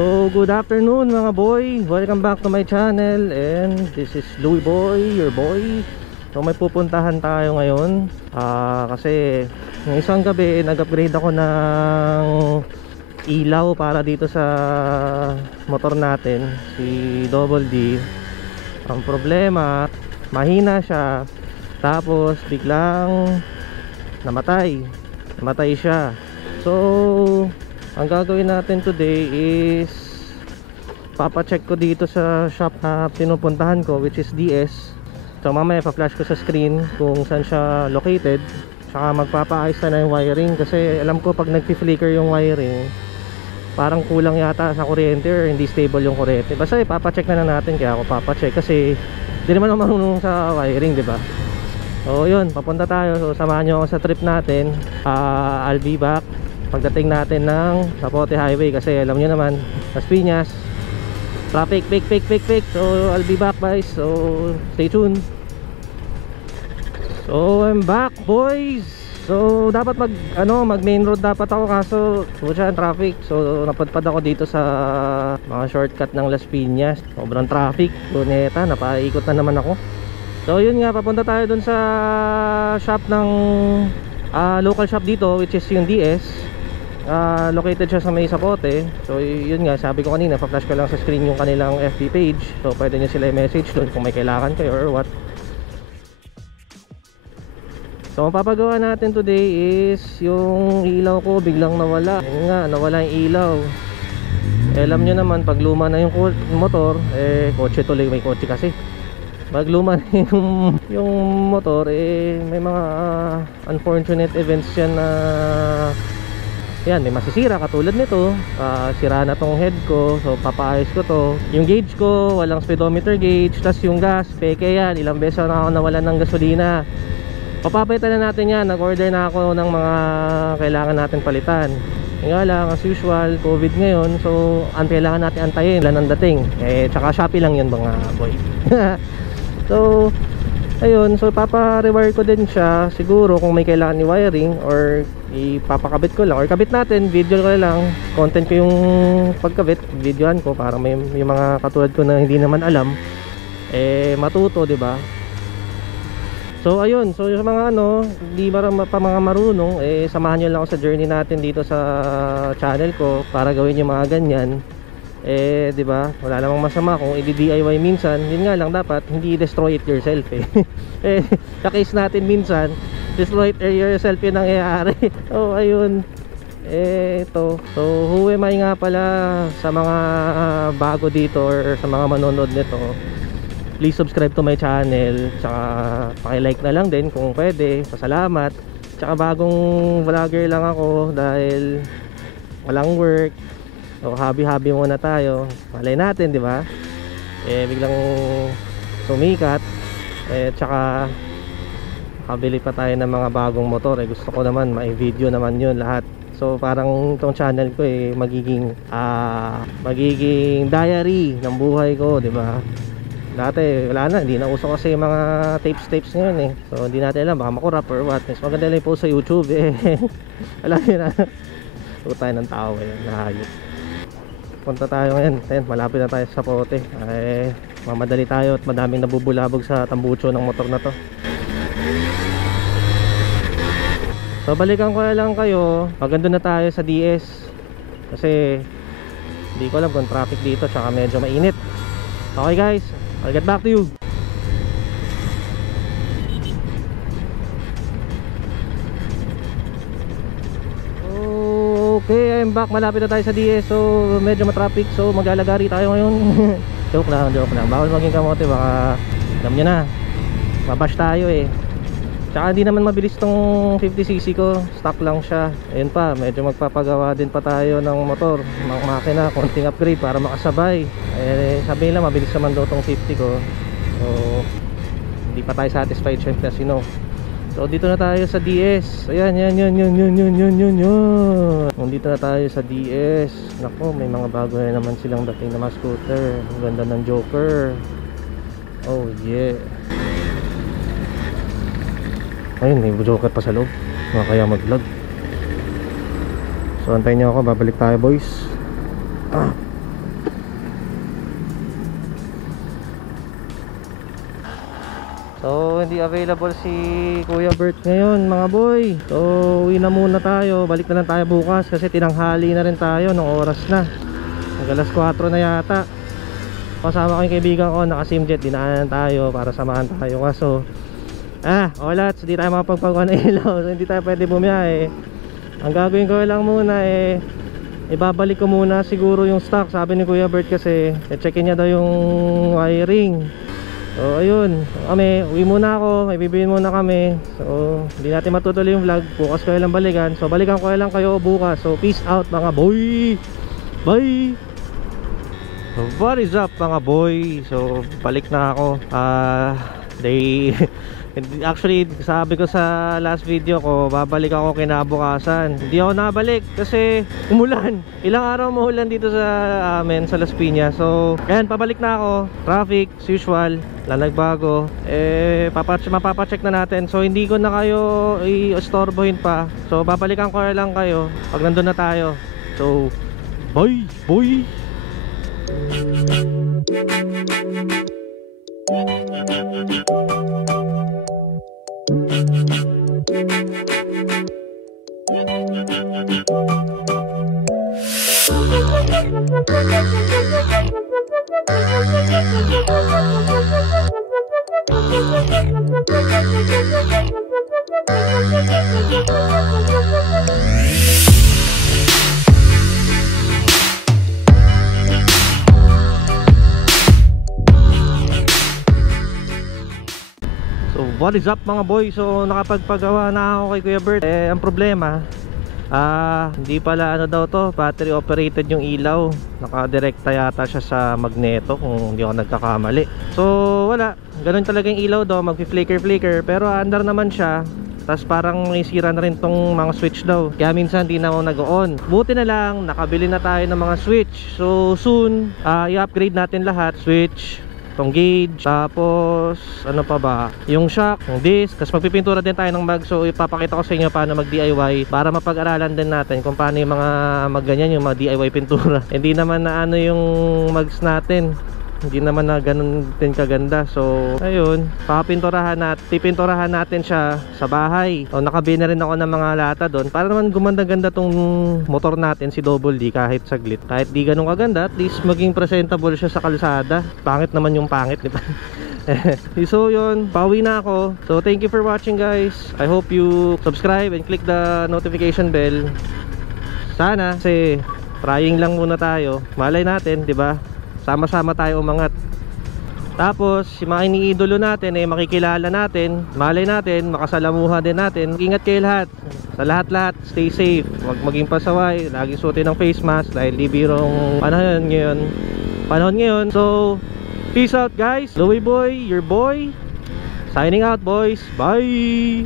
So good afternoon mga boy, welcome back to my channel. And this is Louie Boy, your boy. So may pupuntahan tayo ngayon kasi ng isang gabi nag-upgrade ako ng ilaw para dito sa motor natin, si Double D. Ang problema, mahina siya, tapos biglang namatay siya. So ang gagawin natin today is papacheck ko dito sa shop na pinupuntahan ko, which is DS. So mamaya pa-flash ko sa screen kung saan siya located. Saka magpapaayos na yung wiring, kasi alam ko pag nagpi-flicker yung wiring, parang kulang yata sa kuryente or hindi stable yung kuryente. Basta papacheck na natin, kaya ako papacheck kasi hindi naman ako marunong sa wiring, di ba? So yun, papunta tayo. So samahan nyo ako sa trip natin. I'll be back pagdating natin ng Zapote Highway, kasi alam nyo naman, Las Piñas traffic, pick. So I'll be back guys, so stay tuned. So I'm back boys. So dapat mag main road dapat ako, kaso ang traffic. So napadpad ako dito sa mga shortcut ng Las Piñas, sobrang traffic. Luneta, napaikot na naman ako. So yun nga, papunta tayo dun sa shop ng local shop dito, which is yung DS. Located siya sa may Zapote. So yun nga, sabi ko kanina, pa-flash ko lang sa screen yung kanilang FB page. So pwede nyo sila i-message doon kung may kailangan kayo or what. So ang papagawa natin today is yung ilaw ko biglang nawala. Yun nga, nawala yung ilaw. Alam nyo naman, pag luma na yung motor, kotse tuloy, may kotse kasi. Pag luma na yung motor, may mga unfortunate events yan na yan, may masisira katulad nito. Sira na tong head ko, so papaayos ko to. Yung gauge ko, walang speedometer gauge. Tas yung gas, peke yan. Ilang beses na ako nawalan ng gasolina. Papapalitan na natin yan. Nag-order na ako ng mga kailangan natin palitan. Nga lang, as usual, COVID ngayon, so kailangan natin antayin lang ang dating. Tsaka Shopee lang yun mga boy. So ayun, so papa-rewire ko din siya siguro kung may kailangan ni wiring, or ipapakabit ko lang, or kabit natin, video ko lang, content ko yung pagkabit, videoan ko para may yung mga katulad ko na hindi naman alam matuto, di ba? So ayun, so yung mga hindi pa mga marunong, samahan nyo lang ako sa journey natin dito sa channel ko para gawin yung mga ganyan. Di ba? Wala namang masama kung i-DIY minsan. Yun nga lang, dapat hindi destroy it yourself sa case natin minsan, destroy it yourself yung nangyayari. Oh, ayun. Ito. So, who am I nga pala sa mga bago dito or sa mga manonood nito. Please subscribe to my channel. Tsaka paki-like na lang din kung pwede. Pasalamat. Tsaka bagong vlogger lang ako dahil walang work. So habi-habi muna tayo. Malay natin, di ba? Biglang sumikat. Tsaka makabili pa tayo ng mga bagong motor. Gusto ko naman mai-video naman yun lahat. So parang itong channel ko magiging diary ng buhay ko, di ba? Dati wala na, hindi na uso kasi yung mga tapes ngayon So hindi natin alam, baka makurap or what. Mas maganda lang po sa YouTube Alam nyo na. So tayo ng tao nahayot. Punta tayo ngayon, malapit na tayo sa Zapote. Mamadali tayo at madaming nabubulabog sa tambucho ng motor na to. So balikan ko na lang kayo pag andun na tayo sa DS, kasi hindi ko alam kung traffic dito, tsaka medyo mainit. Okay guys, I'll get back to you. Okay, I'm back. Malapit na tayo sa DS. So medyo matraffic, so maglalagari tayo ngayon. Joke lang. Bawal maging kamote, baka alam nyo na, babash tayo Tsaka hindi naman mabilis tong 50cc ko, stock lang siya. Ayun pa, medyo magpapagawa din pa tayo ng motor, mga makina, konting upgrade para makasabay. Sabi nila mabilis naman daw tong 50 ko. So hindi pa tayo satisfied syempre, as you know. So dito na tayo sa DS. Ayan. Dito na tayo sa DS. Nako, may mga bago na naman silang dating na mga scooter. Ang ganda ng Joker. Oh yeah. Ayun, may Joker pa sa loob. Kaya mag-vlog. So antayin nyo ako, babalik tayo boys. So hindi available si Kuya Bert ngayon mga boy. So uwi na muna tayo. Balik na lang tayo bukas kasi tinanghali na rin tayo ng oras na. Alas 4 na yata. Kasama ko yung kaibigan ko, naka-simjet. Dinaanan tayo para samahan tayo. Kaso wala, hindi tayo makapagpagawa ng ilaw. So hindi tayo pwede bumiyahe. Ang gagawin ko lang muna ibabalik ko muna siguro yung stock. Sabi ni Kuya Bert kasi checkin niya daw yung wiring. So ayun, kami uwi muna ako, may bibihin muna kami. So hindi natin matutuloy yung vlog. Bukas ko lang balikan. So balikan ko lang kayo bukas. So peace out mga boy. Bye. So what is up mga boy. So balik na ako. Actually sabi ko sa last video ko, babalik ako kinabukasan. Hindi ako nabalik kasi umulan. Ilang araw maulan dito sa amin sa Las Piñas. So ayan, pabalik na ako. Traffic as usual, nagbago. Mapapacheck na natin. So hindi ko na kayo i-istorbohin pa. So babalikan ko lang kayo pag nandun na tayo. So bye boy. So what is up mga boy. So nakapagpagawa na ako kay Kuya Bert. Ang problema hindi pala daw to, battery operated yung ilaw. Nakadirekta yata siya sa magneto kung hindi ako nagkakamali. So wala, ganun talaga yung ilaw daw, mag-flicker-flicker. Pero under naman siya. Tapos parang may sira na rin tong mga switch daw. Kaya minsan hindi na ako nag-on. Buti na lang, nakabili na tayo ng mga switch. So soon, i-upgrade natin lahat. Switch, tong gauge, tapos ano pa ba, yung shock, yung disc. Tapos magpipintura din tayo ng mag. So ipapakita ko sa inyo paano mag DIY para mapag-aralan din natin kung paano yung mga magganyan, yung mga DIY pintura. Hindi naman na yung mags natin, hindi naman na ganun din kaganda. So ayun, pipinturahan natin siya sa bahay. So nakabili na rin ako ng mga lata doon para naman gumanda-ganda tong motor natin, si Double D, kahit saglit. Kahit di ganun kaganda, at least maging presentable siya sa kalsada. Pangit naman yung pangit, di ba? So yun, pauwi na ako. So thank you for watching guys. I hope you subscribe and click the notification bell. Sana, kasi trying lang muna tayo. Malay natin, di ba? Sama-sama tayo umangat. Tapos yung mga iniidolo natin makikilala natin. Malay natin, makasalamuha din natin. Ingat kayo lahat. Sa lahat-lahat, stay safe. Huwag maging pasaway. Laging suotin ng face mask dahil di birong panahon ngayon. So peace out guys. Louie Boy, your boy, signing out boys. Bye.